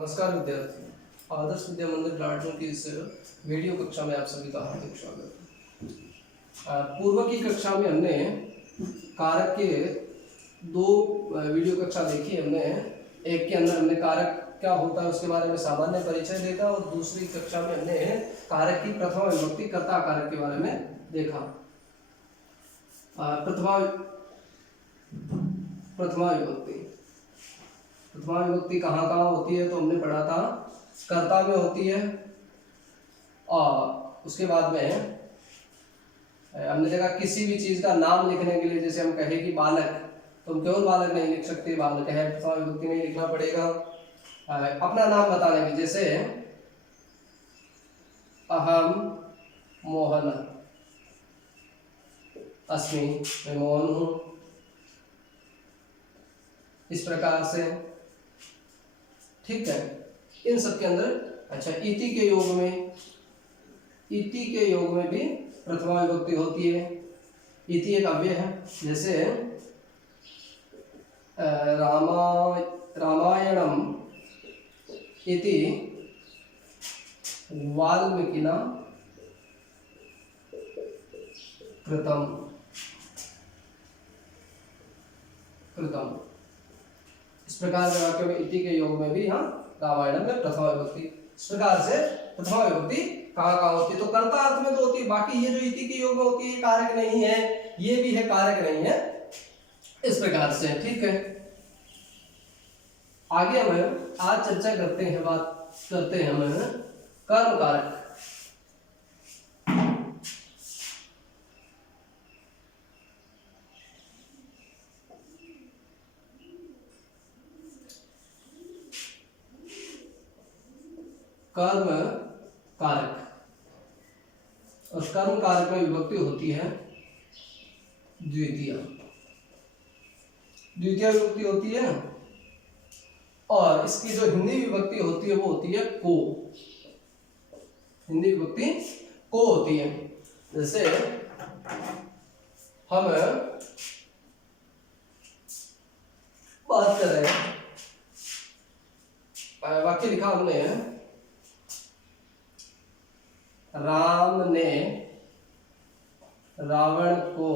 नमस्कार विद्यार्थी, आदर्श विद्या मंदिर लाडनों की इस वीडियो कक्षा में आप सभी का हार्दिक स्वागत। पूर्व की कक्षा में हमने कारक के दो वीडियो कक्षा देखी। हमने एक के अंदर हमने कारक क्या होता है उसके बारे में सामान्य परिचय देखा और दूसरी कक्षा में हमने कारक की प्रथमा विभक्ति कर्ता कारक के बारे में देखा। प्रथमा विभक्ति कहाँ कहाँ होती है तो हमने पढ़ा था कर्ता में होती है, और उसके बाद में हमने देखा किसी भी चीज का नाम लिखने के लिए, जैसे हम कहे कि बालक, तो हम केवल बालक नहीं लिख सकते, बालक है प्रथमा विभक्ति में लिखना पड़ेगा। अपना नाम बताने में, जैसे अहम मोहन अस्मि, मैं मोहन हूं, इस प्रकार से, ठीक है। इन सब के अंदर अच्छा इति के योग में भी प्रथमा विभक्ति होती है। इति एक अव्यय है, जैसे रामायणम इति वाल्मीकिना कृतम। इस प्रकार के वाक्यों में इति के योग में भी रामायणम में प्रथमा विभक्ति। इस प्रकार से प्रथमा विभक्ति कहाँ कहाँ होती है तो कर्ता अर्थ में तो होती है, बाकी ये जो इति के योग में होती है ये कारक नहीं है, ये भी है कारक नहीं है, इस प्रकार से, ठीक है। आगे हम आज चर्चा करते हैं, बात करते हैं हम कर्म कारक। कर्म कारक, और कर्म कारक में विभक्ति होती है द्वितीय विभक्ति होती है, और इसकी जो हिंदी विभक्ति होती है वो होती है को। हिंदी विभक्ति को होती है। जैसे हम बात कर रहे हैं, वाक्य लिखा हमने, राम ने रावण को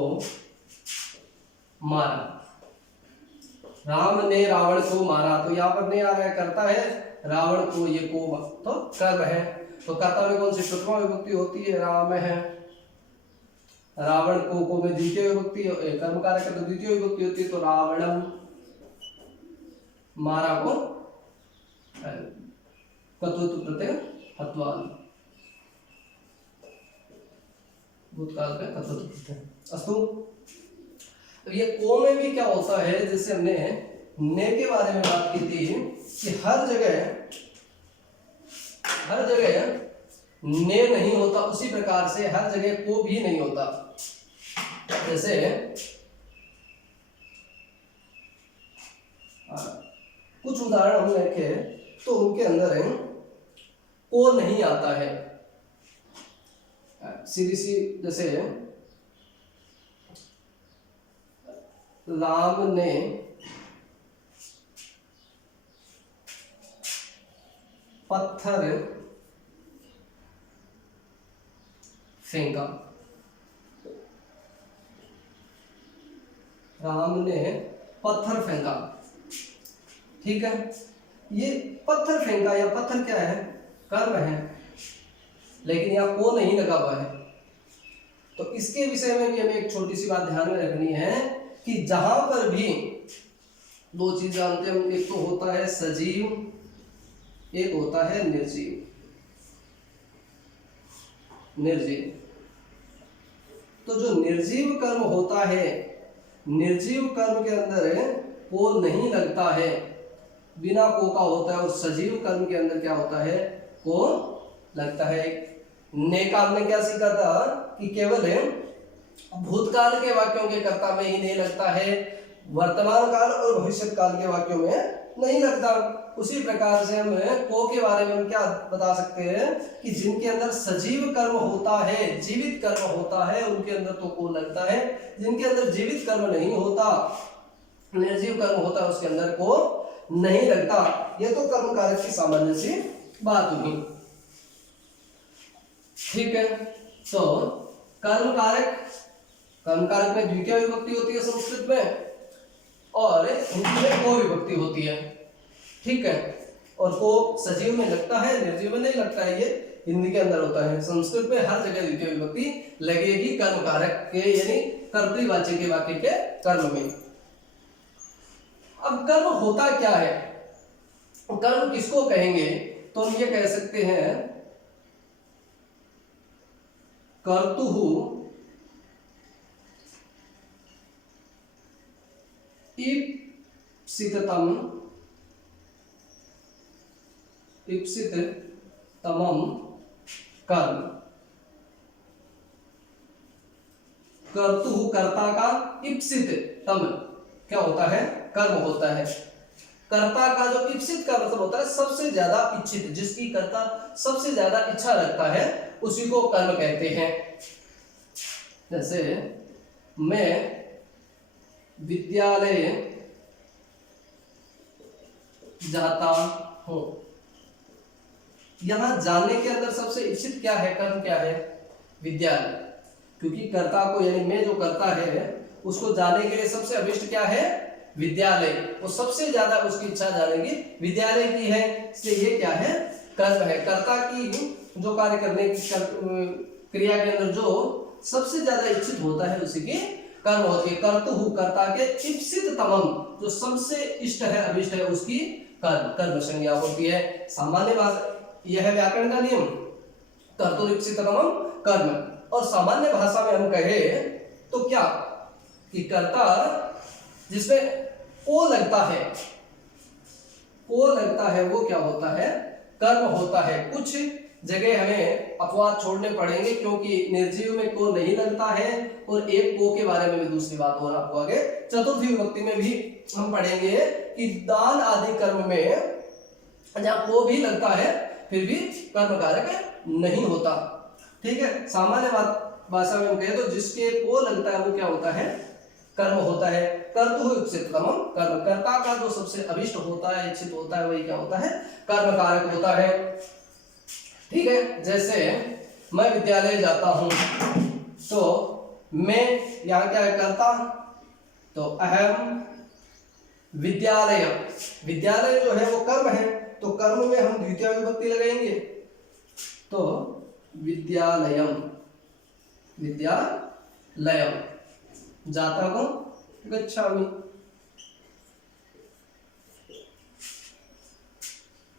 मारा। राम ने रावण को मारा, तो यहाँ पर नहीं आ रहा है कर्ता है, रावण को, ये को तो कर्म है। तो कर्ता में कौन सी प्रथमा विभक्ति होती है? राम है। रावण को में द्वितीय विभक्ति, कर्म कारक है तो द्वितीय विभक्ति होती है, तो रावणम। मारा को कत्वतु प्रत्यय हत्वान, भूतकाल का कत्वतु प्रत्यय। अस्तु, तो ये को में भी क्या होता है, जैसे हमने ने के बारे में बात की थी कि हर जगह ने नहीं होता, उसी प्रकार से हर जगह को भी नहीं होता। जैसे कुछ उदाहरण हम देखें तो उनके अंदर को नहीं आता है। सीधी सी, जैसे राम ने पत्थर फेंका। राम ने पत्थर फेंका, ठीक है। ये पत्थर फेंका या पत्थर क्या है? कर्म है, लेकिन यहाँ को नहीं लगा हुआ है। तो इसके विषय में भी हमें एक छोटी सी बात ध्यान में रखनी है कि जहां पर भी दो चीज जानते हैं, एक तो होता है सजीव, एक होता है निर्जीव। तो जो निर्जीव कर्म होता है, निर्जीव कर्म के अंदर को नहीं लगता है, बिना को का होता है, और सजीव कर्म के अंदर क्या होता है? को लगता है। ने का हमने क्या सीखा था कि केवल भूतकाल के वाक्यों के कर्ता में ही नहीं लगता है, वर्तमान काल और भविष्य काल के वाक्यों में नहीं लगता। उसी प्रकार से हम को के बारे में हम क्या बता सकते हैं कि जिनके अंदर सजीव कर्म होता है, जीवित कर्म होता है, उनके अंदर तो को लगता है। जिनके अंदर जीवित कर्म नहीं होता, निर्जीव कर्म होता है, उसके अंदर को नहीं लगता। ये तो कर्म कारक की सामान्य सी बात हुई। ठीक है, तो कर्म कारक में द्वितीय विभक्ति होती है संस्कृत में, और हिंदी में को विभक्ति होती है। ठीक है, और को सजीव में लगता है, निर्जीव में नहीं लगता है, ये हिंदी के अंदर होता है। संस्कृत में हर जगह द्वितीय विभक्ति लगेगी कर्म कारक के, यानी कर्तृवाची के वाक्य के कर्म में। अब कर्म होता क्या है, कर्म किसको कहेंगे, तो हम ये कह सकते हैं कर्तुः ईप्सिततमं कर्म। कर्तुः कर्ता का, ईप्सिततम क्या होता है, कर्म होता है। कर्ता का जो ईप्सित का मतलब होता है सबसे ज्यादा इच्छित, जिसकी कर्ता सबसे ज्यादा इच्छा रखता है उसी को कर्म कहते हैं। जैसे मैं विद्यालय जाता हूं, यहां जाने के अंदर सबसे इच्छित क्या है, कर्म क्या है, विद्यालय। क्योंकि कर्ता को, यानी मैं जो करता है उसको जाने के लिए सबसे अभिष्ट क्या है, विद्यालय। वो सबसे ज्यादा उसकी इच्छा जाने की विद्यालय की है, इसलिए ये क्या है, कर्म है। कर्ता की जो कार्य करने की क्रिया के अंदर जो सबसे ज्यादा इच्छित होता है उसी की कर्म होती है। कर्तुः कर्ता के, ईप्सिततमं जो सबसे इष्ट है, अभिष्ट है, उसकी कर्म संज्ञा होती है। सामान्य बात यह है व्याकरण का नियम, कर्तुः ईप्सिततमं कर्म। और सामान्य भाषा में हम कहे तो क्या कि कर्ता जिसमें को लगता है वो क्या होता है, कर्म होता है। कुछ जगह हमें अपवाद छोड़ने पड़ेंगे, क्योंकि निर्जीव में को नहीं लगता है, और एक को के बारे में भी दूसरी बात और आपको आगे चतुर्थी विभक्ति में भी हम पढ़ेंगे कि दान आदि कर्म में जहां को भी लगता है फिर भी कर्म कारक नहीं होता। ठीक है, सामान्य भाषा में हम कहें तो जिसके को लगता है वो क्या होता है, कर्म होता है। कर्तुः ईप्सिततमं कर्म, कर्ता का जो सबसे अभिष्ट होता है, इच्छित होता है, वही क्या होता है, कर्म कारक होता है। ठीक है, जैसे मैं विद्यालय जाता हूं, तो मैं यहाँ क्या है, कर्ता, तो अहम विद्यालय, विद्यालय जो है वो कर्म है, तो कर्म में हम द्वितीय विभक्ति लगाएंगे, तो विद्यालयम, विद्यालयम। जाता को गच्छामि।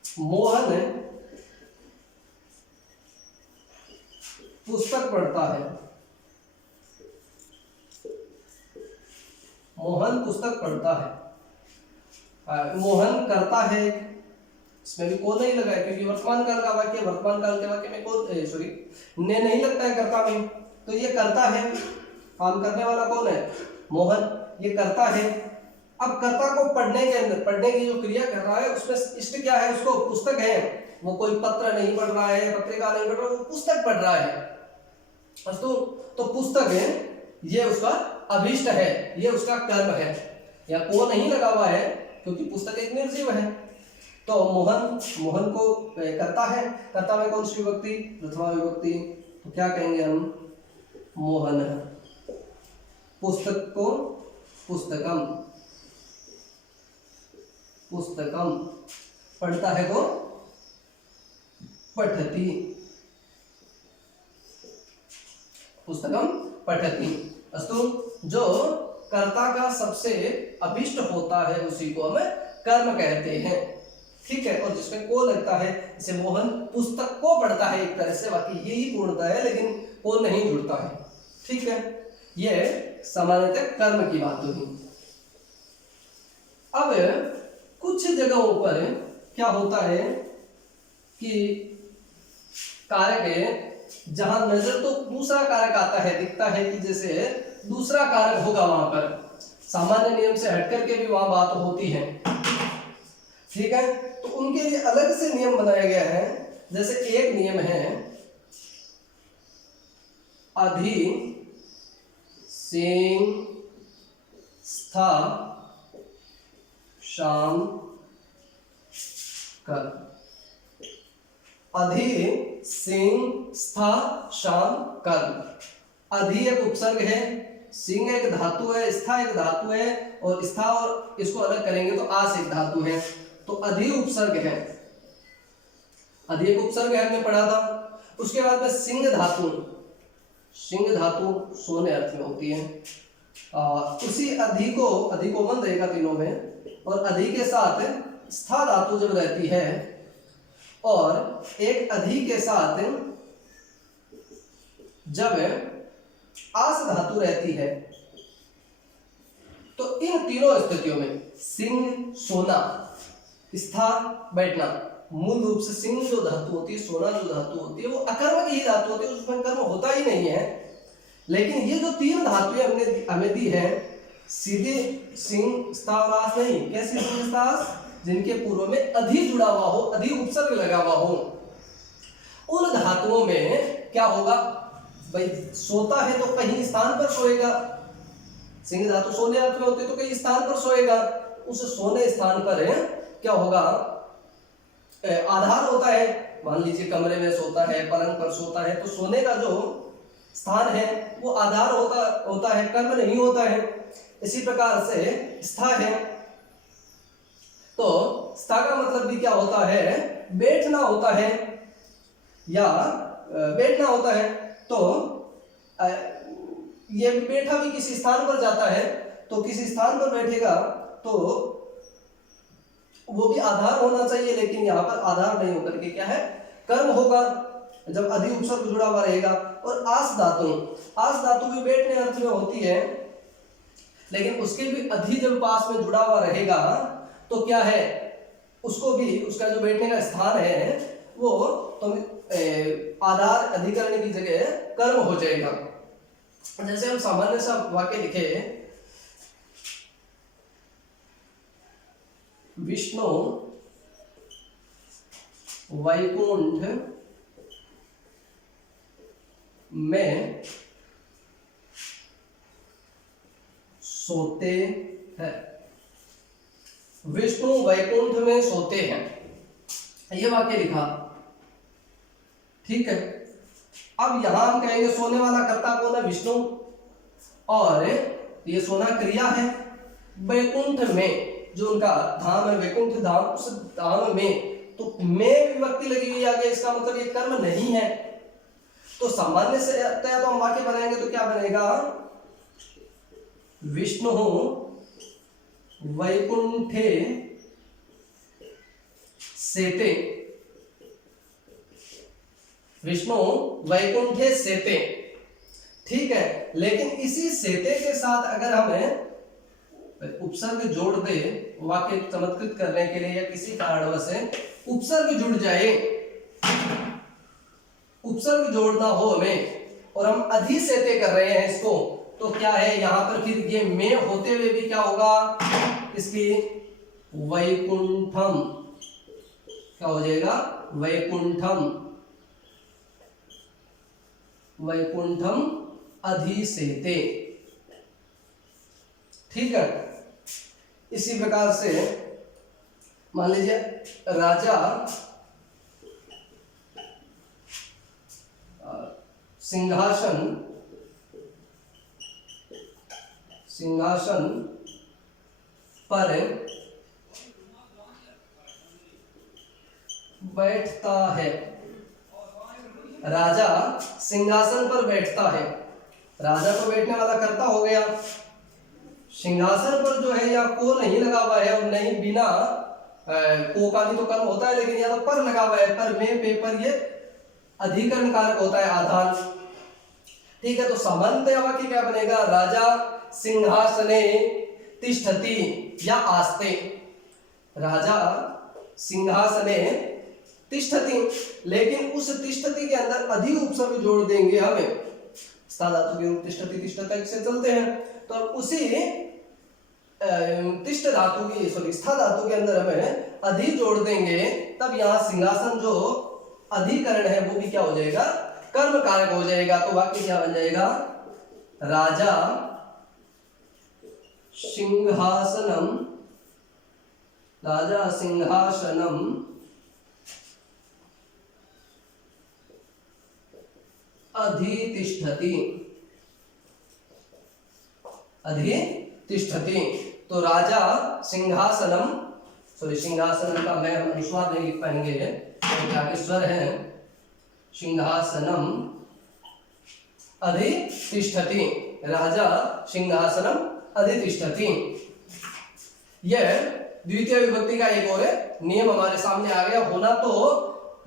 मोहन पुस्तक पढ़ता है, मोहन पुस्तक पढ़ता है। मोहन करता है, इसमें भी को नहीं लगा है, क्योंकि वर्तमान काल का वाक्य, वर्तमान काल के वाक्य में को सॉरी ने नहीं लगता है कर्ता में, तो ये करता है। काम करने वाला कौन है, मोहन, ये करता है। अब कर्ता को पढ़ने के अंदर, पढ़ने की जो क्रिया कर रहा है उसमें इष्ट क्या है, उसको पुस्तक है। वो कोई पत्र नहीं पढ़ रहा है, पत्रिका नहीं पढ़ रहा, वो पुस्तक पढ़ रहा है। तो पुस्तक है, ये उसका अभिष्ट है, ये उसका कर्म है। या को नहीं लगा हुआ है क्योंकि पुस्तक एक निर्जीव है। तो मोहन को करता है, कर्ता में कौन सी विभक्ति, प्रथमा विभक्ति, तो क्या कहेंगे हम, मोहन। पुस्तक को पुस्तकम, पुस्तकम पढ़ता है को पठति, पुस्तकम पठति। अस्तु, जो कर्ता का सबसे अभिष्ट होता है उसी को हम कर्म कहते हैं। ठीक है, और जिसमें को लगता है, जैसे मोहन पुस्तक को पढ़ता है, एक तरह से बाकी यही पूर्णता है, लेकिन को नहीं जुड़ता है। ठीक है, यह सामान्यतः कर्म की बात हुई। अब कुछ जगहों पर क्या होता है कि कारक जहां नजर तो दूसरा कारक आता है, दिखता है कि जैसे दूसरा कारक होगा, वहां पर सामान्य नियम से हटकर के भी वहां बात होती है। ठीक है, तो उनके लिए अलग से नियम बनाया गया है। जैसे एक नियम है अधि सें स्था शाम कर। अधि सिंह स्था शाम कर्म। अधि एक उपसर्ग है, सिंह एक धातु है, स्था एक धातु है, और स्था और इसको अलग करेंगे तो आस एक धातु है, तो अधि उपसर्ग है। अधि एक उपसर्ग है, हमने पढ़ा था। उसके बाद में सिंह धातु, सिंह धातु सोने अर्थ में होती है। उसी अधि को मन रहेगा तीनों में, और अधि के साथ स्था धातु जब रहती है और एक अधि के साथ जब आस धातु रहती है, तो इन तीनों स्थितियों में सिंह सोना, स्था बैठना, मूल रूप से सिंह जो धातु होती है, सोना जो धातु होती है, वो अकर्मक ही धातु होती है, उसमें कर्म होता ही नहीं है। लेकिन ये जो तीन धातुएं हमने हमें दी है, सीधे सिंह स्था और आस नहीं, कैसी सिंह स्था आस, जिनके पूर्व में अधि जुड़ा हुआ हो, अधि उपसर्ग लगा हुआ हो, उन धातुओं में क्या होगा भाई, सोता है तो कहीं स्थान पर सोएगा। सिंह धातु सोने अर्थ में होती है तो कहीं स्थान पर सोएगा। उस सोने स्थान पर क्या होगा, आधार होता है। मान लीजिए कमरे में सोता है, पलंग पर सोता है, तो सोने का जो स्थान है वो आधार होता है, कर्म नहीं होता है। इसी प्रकार से स्था है, तो स्था का मतलब भी क्या होता है, बैठना होता है, या बैठना होता है। तो ये बैठा भी किसी स्थान पर जाता है, तो किसी स्थान पर बैठेगा तो वो भी आधार होना चाहिए, लेकिन यहाँ पर आधार नहीं होकर के क्या है, कर्म होगा जब अधि उपसर्ग जुड़ा हुआ रहेगा। और आस धातु भी बैठने अर्थ में होती है, लेकिन उसके भी अधि जब पास में जुड़ा हुआ रहेगा तो क्या है, उसको भी उसका जो बैठने का स्थान है वो तो आधार अधिकरण की जगह कर्म हो जाएगा। जैसे हम सामान्य सा वाक्य लिखे, विष्णु वैकुंठ में सोते हैं। विष्णु वैकुंठ में सोते हैं, ये वाक्य लिखा, ठीक है। अब यहां हम कहेंगे सोने वाला कर्ता कौन है, विष्णु, और ये सोना क्रिया है। वैकुंठ में जो उनका धाम है, वैकुंठ धाम, उस धाम में, तो में विभक्ति लगी हुई आगे, इसका मतलब ये कर्म नहीं है। तो सामान्य से तो हम वाक्य बनाएंगे तो क्या बनेगा, विष्णु वैकुंठे सेते, विष्णु वैकुंठे सेते, ठीक है। लेकिन इसी सेते के साथ अगर हमें उपसर्ग जोड़ दे वाक्य चमत्कृत करने के लिए, या किसी कारणवश उपसर्ग जुड़ जाए, उपसर्ग जोड़ना हो हमें और हम अधि सेते कर रहे हैं इसको, तो क्या है यहां पर फिर ये में होते हुए भी क्या होगा, इसकी वैकुंठम क्या हो जाएगा, वैकुंठम, वैकुंठम अधिसेते, ठीक है। इसी प्रकार से मान लीजिए राजा सिंहासन पर बैठता है, राजा सिंहासन पर बैठता है। राजा तो बैठने वाला कर्ता हो गया, सिंहासन पर जो है या को नहीं लगा हुआ है, और नहीं बिना को का भी तो कर्म होता है, लेकिन या तो पर लगा हुआ है, पर में पे पर ये अधिकरण कारक होता है, आधार, ठीक है। तो सामान्य वाक्य क्या बनेगा, राजा सिंहासने तिष्ठति या आस्ते, राजा सिंहासने तिष्ठति, लेकिन उस तिष्ठति के अंदर अधि उपसर्ग जोड़ देंगे हमें, स्था धातु के रूप तिष्ठति तिष्ठति से चलते हैं, तो उसी तिष्ठ धातु की स्था धातु के अंदर हमें अधि जोड़ देंगे, तब यहाँ सिंहासन जो अधिकरण है वो भी क्या हो जाएगा, कर्म कारक हो जाएगा। तो वाक्य क्या बन जाएगा, राजा सिंहासनम अधितिष्ठति, अधितिष्ठति। तो राजा सिंहासनम, सॉरी सिंहासनम का मैं हम अनुस्वार नहीं लिख पाएंगे, तो आगे स्वर है सिंहासनम अधितिष्ठति, राजा सिंहासनम अधितिष्ठति। यह द्वितीय विभक्ति का एक और नियम हमारे सामने आ गया। होना तो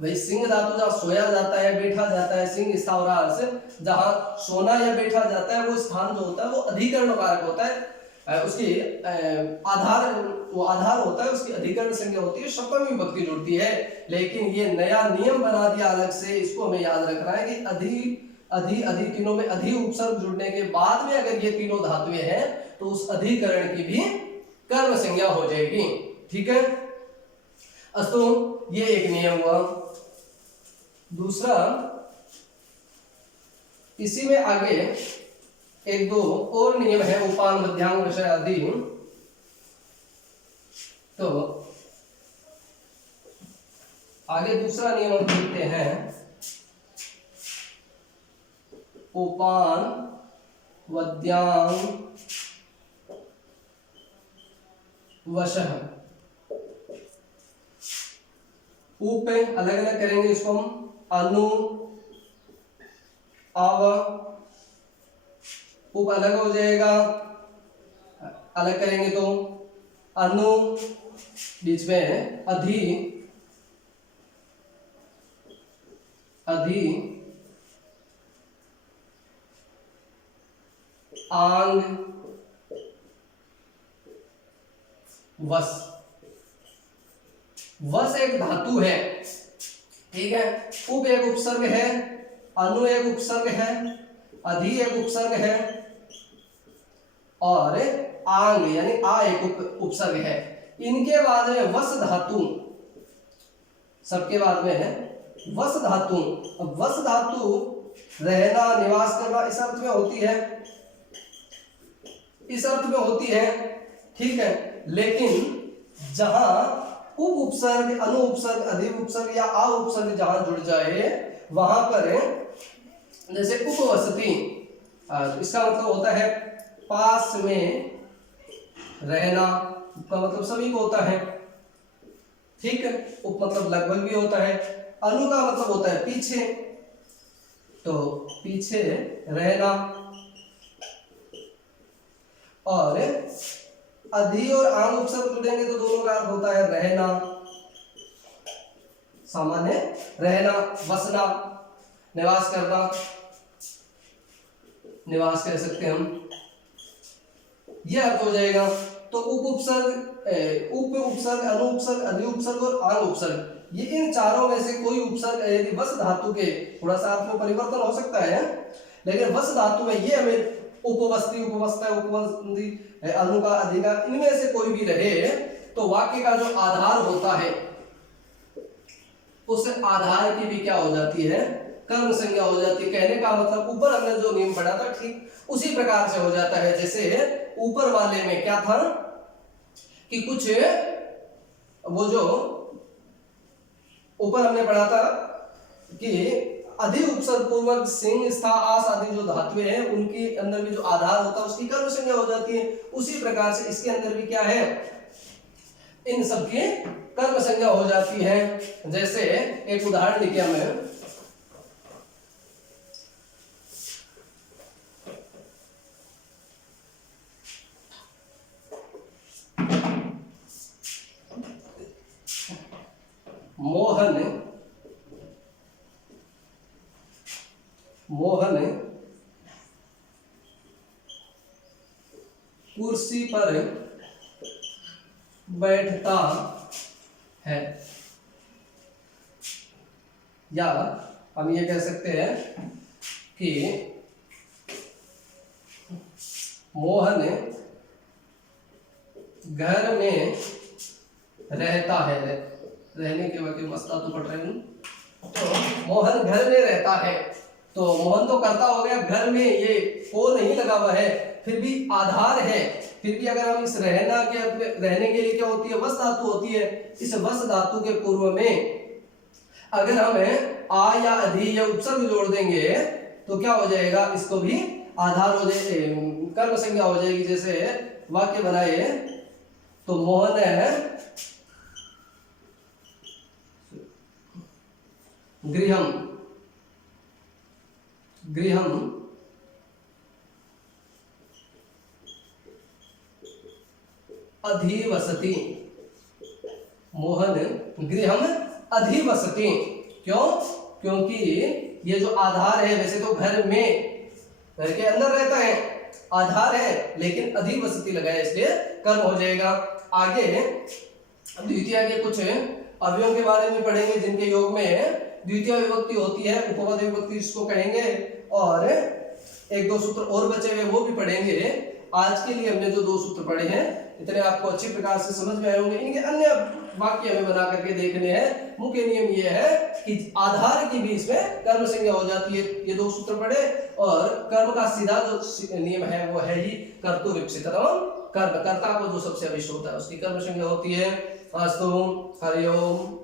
भाई सिंह धातु जहाँ सोया जाता है, बैठा जाता है, सिंह स्थावरांश जहाँ सोना या बैठा जाता है, वो स्थान जो होता है वो अधिकरण कारक होता है, उसकी आधार, वो आधार होता है, उसकी अधिकरण संज्ञा होती है, सप्तमी विभक्ति जुड़ती है। लेकिन ये नया नियम बना दिया अलग से, इसको हमें याद रखना है कि अधि तीनों में अधि उपसर्ग जुड़ने के बाद में अगर ये तीनों धातुएं हैं तो उस अधिकरण की भी कर्म संज्ञा हो जाएगी। ठीक है, अस्तु ये एक नियम हुआ। दूसरा, इसी में आगे एक दो और नियम है, उपान मध्यांग विषय आदि। तो आगे दूसरा नियम हम देखते हैं, उपान वद्यांग वशः। ऊ पे अलग अलग करेंगे इसको हम, अनु अव, उप अलग हो जाएगा, अलग करेंगे तो अनु, बीच में अधि, अधि आंग वस। वस एक धातु है, ठीक है, उप एक उपसर्ग है, अनु एक उपसर्ग है, अधि एक उपसर्ग है और आंग यानी आ एक उपसर्ग है। इनके बाद में वस धातु, सबके बाद में है वस धातु। अब वस धातु रहना, निवास करना इस अर्थ में होती है, इस अर्थ में होती है, ठीक है। लेकिन जहां उप उपसर्ग, अनु उपसर्ग, अधि उपसर्ग या आ उपसर्ग जहां जुड़ जाए वहां पर, जैसे उपवसति, इसका मतलब होता है पास में रहना, का मतलब सभी को होता है, ठीक है। उप मतलब लगभग भी होता है। अनु का मतलब होता है पीछे, तो पीछे रहना। और अधि और आंग उपसर्ग जुड़ेंगे तो दोनों का अर्थ होता है रहना, सामान्य रहना, बसना, निवास करना, निवास कह सकते हैं हम, यह अर्थ हो जाएगा। तो उप उपसर्ग, उप उपसर्ग, अनु उपसर्ग, अधि उपसर्ग और आंग उपसर्ग, ये इन चारों में से कोई उपसर्ग यदि वस धातु के, थोड़ा सा अर्थ में परिवर्तन हो सकता है, लेकिन वस धातु में ये हमें उपवस्ती, उपवस्ता, उपवस्ती, अनु का, अधि का, इनमें से कोई भी रहे तो वाक्य का जो आधार होता है उस आधार की भी क्या हो जाती है, कर्म संज्ञा हो जाती है। कहने का मतलब ऊपर हमने जो नियम पढ़ा था ठीक उसी प्रकार से हो जाता है। जैसे ऊपर वाले में क्या था कि कुछ वो जो ऊपर हमने पढ़ा था कि अधि उपसर्ग पूर्वक सिंह, स्था, आस आदि जो धातुएं हैं उनके अंदर भी जो आधार होता है उसकी कर्म संज्ञा हो जाती है। उसी प्रकार से इसके अंदर भी क्या है, इन सबकी कर्म संज्ञा हो जाती है। जैसे एक उदाहरण लिखिए हमें, मोहन कुर्सी पर बैठता है, या हम ये कह सकते हैं कि मोहन घर में रहता है। रहने के वक्त मसला तो पढ़ रहे हूं, तो मोहन घर में रहता है, तो मोहन तो करता हो गया, घर में ये को नहीं लगा हुआ है, फिर भी आधार है। फिर भी अगर हम इस रहना के, रहने के लिए क्या होती है, वस धातु होती है। इस वस धातु के पूर्व में अगर हम आ या अधि या उपसर्ग जोड़ देंगे तो क्या हो जाएगा, इसको भी आधार हो जाए, कर्म संज्ञा हो जाएगी। जैसे वाक्य बनाए तो मोहन है गृहम गृहम अधिवसति। मोहन गृहम अधिवसति। क्यों? क्योंकि ये जो आधार है, वैसे तो घर में, घर के अंदर रहता है, आधार है, लेकिन अधिवसति लगाया इसलिए कर्म हो जाएगा। आगे द्वितीय के कुछ अवयवों के बारे में पढ़ेंगे जिनके योग में द्वितीय विभक्ति होती है, उपपद विभक्ति इसको कहेंगे, और एक दो सूत्र और बचे हुए वो भी पढ़ेंगे। आज के लिए हमने जो दो सूत्र पढ़े हैं इतने आपको अच्छी प्रकार से समझ में आए होंगे। इनके अन्य वाक्य हमें बना करके देखने हैं। मुख्य नियम ये है कि आधार की भी इसमें कर्म संज्ञा हो जाती है। ये दो सूत्र पढ़े, और कर्म का सीधा जो नियम है वो है ही कर्तु विपक्षितम। कर्म कर्ता को जो सबसे अभिष्ट होता है उसकी कर्म संज्ञा होती है। अस्तु हरिओम।